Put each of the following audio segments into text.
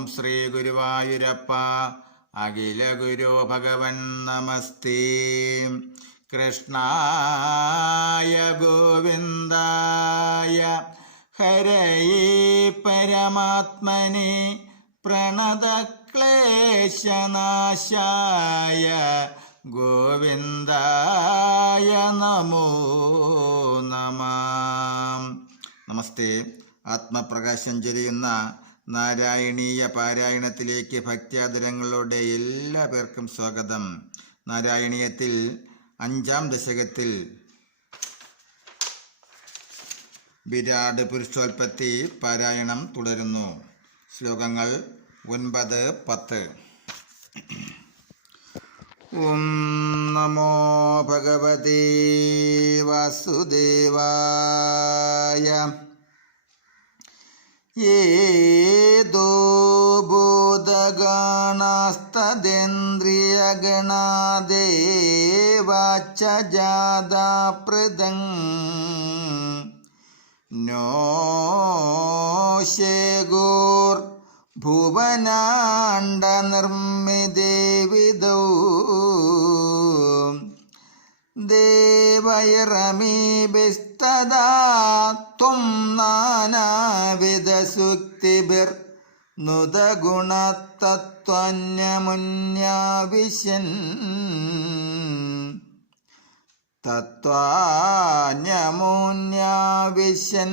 ഓം ശ്രീ ഗുരുവായൂരപ്പ അഖില ഗുരു ഭഗവൻ നമസ്തേ കൃഷ്ണായ ഗോവിന്ദായ ഹരയേ പരമാത്മനെ പ്രണതക്ലേശനാശായ ഗോവിന്ദായ നമോ നമ നമസ്തേ ആത്മപ്രകാശം ചൊരിയുന്ന നാരായണീയ പാരായണത്തിലേക്ക് ഭക്ത്യാദരങ്ങളോടെ എല്ലാ പേർക്കും സ്വാഗതം. നാരായണീയത്തിൽ അഞ്ചാം ദശകത്തിൽ വിരാട് പുരുഷോൽപ്പത്തി പാരായണം തുടരുന്നു. ശ്ലോകങ്ങൾ ഒൻപത് പത്ത്. ഓം നമോ ഭഗവതി വാസുദേവായ. ഏതോ ബോധഗണാസ്തദേന്ദ്രിയഗണാദേവാച്ച ജാതാപൃതം നോ ശേഗോർ ഭുവനാണ്ട നിർമ്മിദേവിദൗ ദേവൈരമീഭിസ്തദാ ത്വം നാനാവിധസുക്തിഭിർ നുതഗുണതത്വന്യമുന്യാവിശൻ തത്വാന്യമുന്യാവിശൻ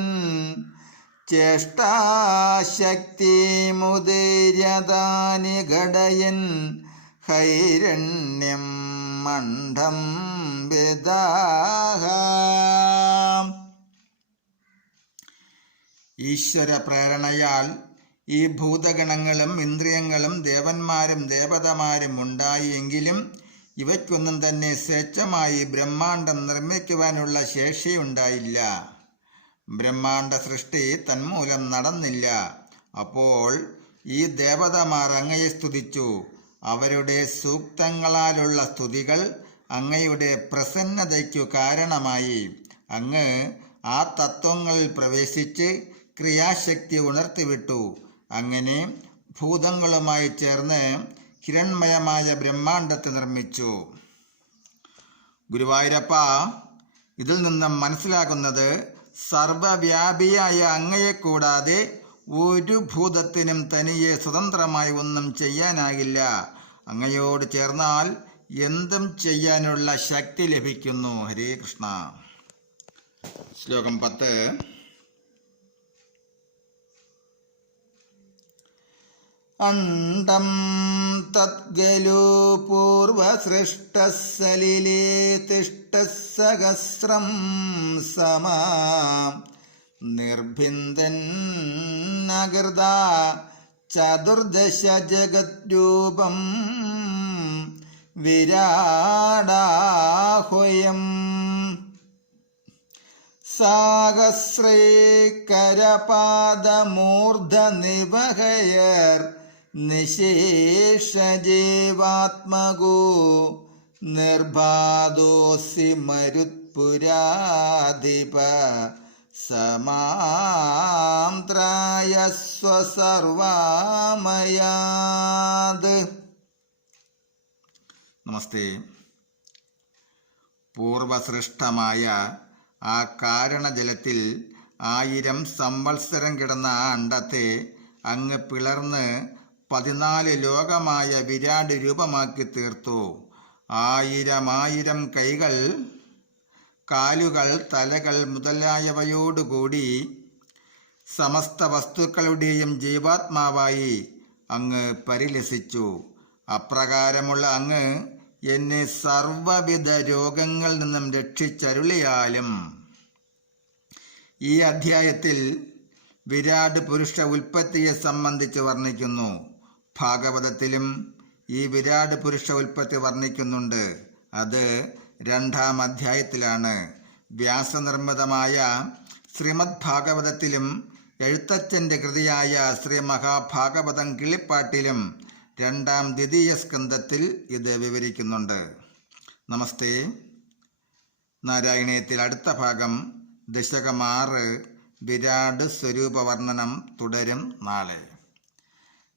ചേഷ്ടാശക്തിമുദീര്യതാനി ഘടയൻ ഹൈരണ്യം മണ്ഡം വിദാഹ. ഈശ്വര പ്രേരണയാൽ ഈ ഭൂതഗണങ്ങളും ഇന്ദ്രിയങ്ങളും ദേവന്മാരും ദേവതമാരും ഉണ്ടായി എങ്കിലും ഇവയ്ക്കൊന്നും തന്നെ സ്വേച്ഛമായി ബ്രഹ്മാണ്ടം നിർമ്മിക്കുവാനുള്ള ശേഷി ഉണ്ടായില്ല. ബ്രഹ്മാണ്ട സൃഷ്ടി തന്മൂലം നടന്നില്ല. അപ്പോൾ ഈ ദേവതമാർ അങ്ങയെ സ്തുതിച്ചു. അവരുടെ സൂക്തങ്ങളാലുള്ള സ്തുതികൾ അങ്ങയുടെ പ്രസന്നതയ്ക്കു കാരണമായി. അങ്ങ് ആ തത്വങ്ങളിൽ പ്രവേശിച്ച് ക്രിയാശക്തി ഉണർത്തിവിട്ടു. അങ്ങനെ ഭൂതങ്ങളുമായി ചേർന്ന് ഹിരൺമയമായ ബ്രഹ്മാണ്ടത്തെ നിർമ്മിച്ചു. ഗുരുവായൂരപ്പ ഇതിൽ നിന്നും മനസ്സിലാകുന്നത് സർവവ്യാപിയായ അങ്ങയെ കൂടാതെ ഒരു ഭൂതത്തിനും തനിയെ സ്വതന്ത്രമായി ഒന്നും ചെയ്യാനാകില്ല. അങ്ങയോട് ചേർന്നാൽ എന്തും ചെയ്യാനുള്ള ശക്തി ലഭിക്കുന്നു. ഹരേ കൃഷ്ണ. ശ്ലോകം പത്ത്. അണ്ടം തദ്ഗലോ പൂർവസൃഷ്ടः സലിലേ തിഷ്ടः സഹസ്രം സമാ. നിർഭിന്ദന്നകൃത ചതുർദശ ജഗദ്രൂപം വിരാടാഹ്വയം സാഹസ്രേകരപാദമൂർധനിവഹയർ നിശേഷജീവാത്മകോ നിർബാധോസി മരുത്പുരാധിപ സമാന്ത്രായസ്വസർവാമയാത് നമസ്തേ. പൂർവസൃഷ്ടമായ ആ കാരണജലത്തിൽ ആയിരം സംവത്സരം കിടന്ന ആ അണ്ടത്തെ അങ്ങ് പിളർന്ന് പതിനാല് ലോകമായ വിരാട് രൂപമാക്കി തീർത്തു. ആയിരം ആയിരം കൈകൾ കാലുകൾ തലകൾ മുതലായവയോടുകൂടി സമസ്ത വസ്തുക്കളുടെയും ജീവാത്മാവായി അങ്ങ് പരിലസിച്ചു. അപ്രകാരമുള്ള അങ്ങ് എന്നെ സർവവിധ രോഗങ്ങളിൽ നിന്നും രക്ഷിച്ചരുളിയാലും. ഈ അധ്യായത്തിൽ വിരാട് പുരുഷ ഉൽപ്പത്തിയെ സംബന്ധിച്ച് വർണിക്കുന്നു. ഭാഗവതത്തിലും ഈ വിരാട് പുരുഷ ഉൽപ്പത്തി വർണിക്കുന്നുണ്ട്. അത് രണ്ടാം അധ്യായത്തിലാണ്. വ്യാസനിർമ്മിതമായ ശ്രീമദ് ഭാഗവതത്തിലും എഴുത്തച്ഛന്റെ കൃതിയായ ശ്രീ മഹാഭാഗവതം കിളിപ്പാട്ടിലും രണ്ടാം ദ്വിതീയ സ്കന്ധത്തിൽ ഇത് വിവരിക്കുന്നുണ്ട്. നമസ്തേ. നാരായണീയത്തിൽ അടുത്ത ഭാഗം ദശകമാറ് വിരാട് സ്വരൂപവർണനം തുടരും നാളെ.